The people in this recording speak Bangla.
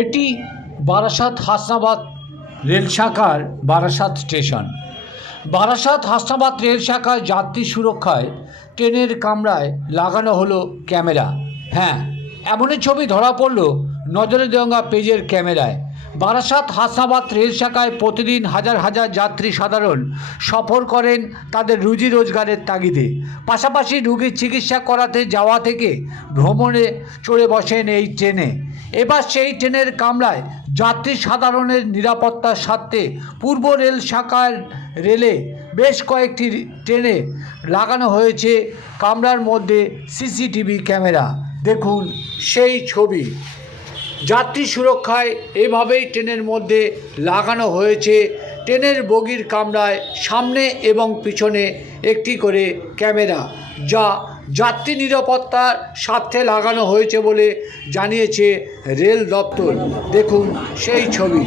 এটি বারাসাত হাসনাবাদ রেল শাখার বারাসাত স্টেশন। বারাসাত হাসনাবাদ রেল শাখায় যাত্রী সুরক্ষায় ট্রেনের কামরায় লাগানো হলো ক্যামেরা। হ্যাঁ, এমনই ছবি ধরা পড়ল নজরে দেওয়া পেজের ক্যামেরায়। বারাসাত হাসনাবাদ রেল শাখায় প্রতিদিন হাজার হাজার যাত্রী সাধারণ সফর করেন তাদের রুজি রোজগারের তাগিদে। পাশাপাশি রোগীর চিকিৎসা করাতে যাওয়া থেকে ভ্রমণে চড়ে বসেন এই ট্রেনে। এবার সেই ট্রেনের কামরায় যাত্রী সাধারণের নিরাপত্তার স্বার্থে পূর্ব রেল শাখার রেলে বেশ কয়েকটি ট্রেনে লাগানো হয়েছে কামরার মধ্যে সিসিটিভি ক্যামেরা। দেখুন সেই ছবি। যাত্রী সুরক্ষায় এভাবেই ট্রেনের মধ্যে লাগানো হয়েছে ট্রেনের বগির কামরায় সামনে এবং পিছনে একটি করে ক্যামেরা, যা যাত্রী নিরাপত্তার স্বার্থে লাগানো হয়েছে বলে জানিয়েছে রেল দপ্তর। দেখুন সেই ছবি।